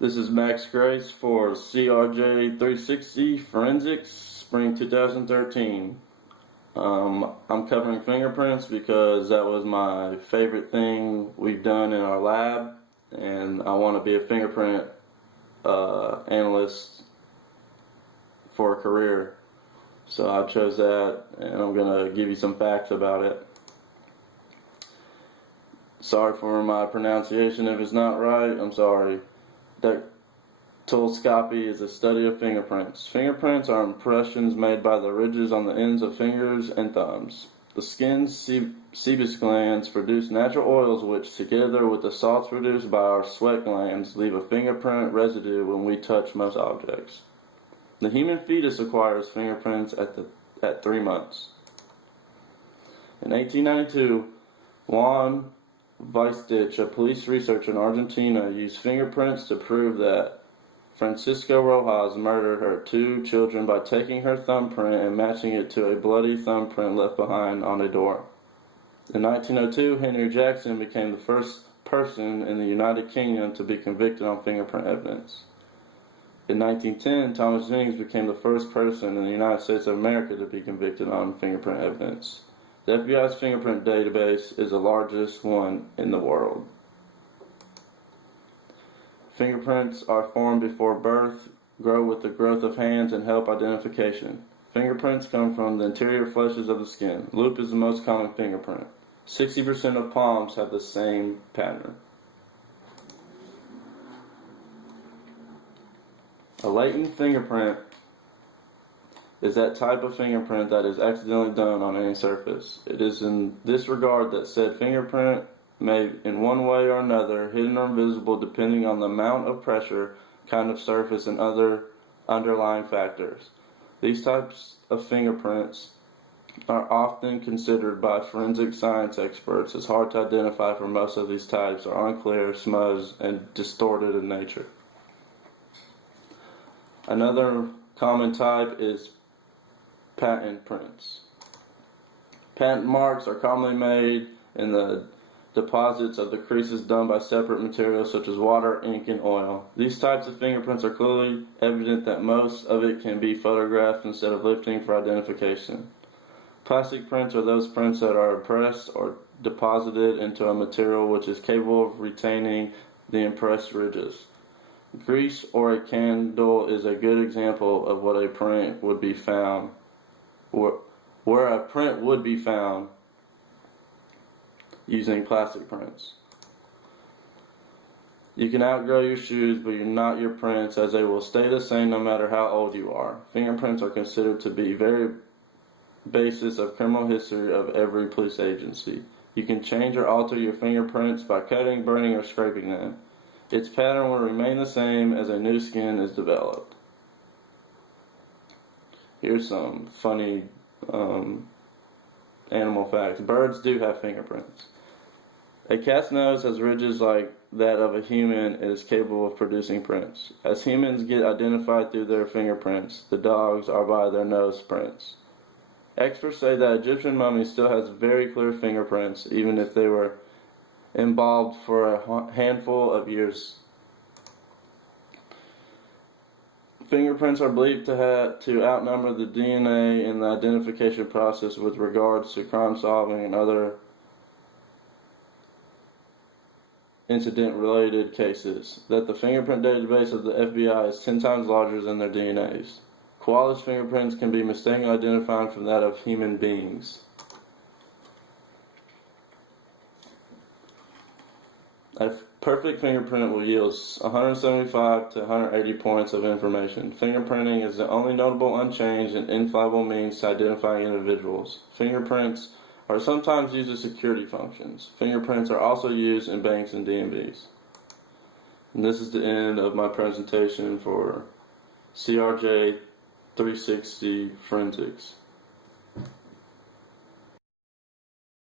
This is Max Grace for CRJ 360 Forensics, Spring 2013. I'm covering fingerprints because that was my favorite thing we've done in our lab, and I want to be a fingerprint analyst for a career. So I chose that, and I'm going to give you some facts about it. Sorry for my pronunciation if it's not right, I'm sorry. Dactyloscopy is a study of fingerprints. Fingerprints are impressions made by the ridges on the ends of fingers and thumbs. The skin's sebum glands produce natural oils which, together with the salts produced by our sweat glands, leave a fingerprint residue when we touch most objects. The human fetus acquires fingerprints at 3 months. In 1892, Juan Weisdich, a police researcher in Argentina, used fingerprints to prove that Francisco Rojas murdered her 2 children by taking her thumbprint and matching it to a bloody thumbprint left behind on a door. In 1902, Henry Jackson became the first person in the United Kingdom to be convicted on fingerprint evidence. In 1910, Thomas Jennings became the first person in the United States of America to be convicted on fingerprint evidence. The FBI's fingerprint database is the largest one in the world. Fingerprints are formed before birth, grow with the growth of hands, and help identification. Fingerprints come from the interior fleshes of the skin. Loop is the most common fingerprint. 60% of palms have the same pattern. A latent fingerprint is that type of fingerprint that is accidentally done on any surface. It is in this regard that said fingerprint may, in one way or another, hidden or invisible depending on the amount of pressure, kind of surface, and other underlying factors. These types of fingerprints are often considered by forensic science experts as hard to identify, for most of these types are unclear, smudged, and distorted in nature. Another common type is patent prints. Patent marks are commonly made in the deposits of the creases done by separate materials such as water, ink, and oil. These types of fingerprints are clearly evident that most of it can be photographed instead of lifting for identification. Plastic prints are those prints that are impressed or deposited into a material which is capable of retaining the impressed ridges. Grease or a candle is a good example of what a print would be found, where a print would be found using plastic prints. You can outgrow your shoes, but you're not your prints, as they will stay the same no matter how old you are. Fingerprints are considered to be very basis of criminal history of every police agency. You can change or alter your fingerprints by cutting, burning, or scraping them. Its pattern will remain the same as a new skin is developed. Here's some funny animal facts. Birds do have fingerprints. A cat's nose has ridges like that of a human and is capable of producing prints. As humans get identified through their fingerprints, the dogs are by their nose prints. Experts say that Egyptian mummy still has very clear fingerprints, even if they were embalmed for a handful of years. Fingerprints are believed to outnumber the DNA in the identification process with regards to crime solving and other incident-related cases. That the fingerprint database of the FBI is 10 times larger than their DNAs. Koala's fingerprints can be mistakenly identified from that of human beings. A perfect fingerprint will yield 175 to 180 points of information. Fingerprinting is the only notable, unchanged, and infallible means to identifying individuals. Fingerprints are sometimes used as security functions. Fingerprints are also used in banks and DMVs. And this is the end of my presentation for CRJ 360 Forensics.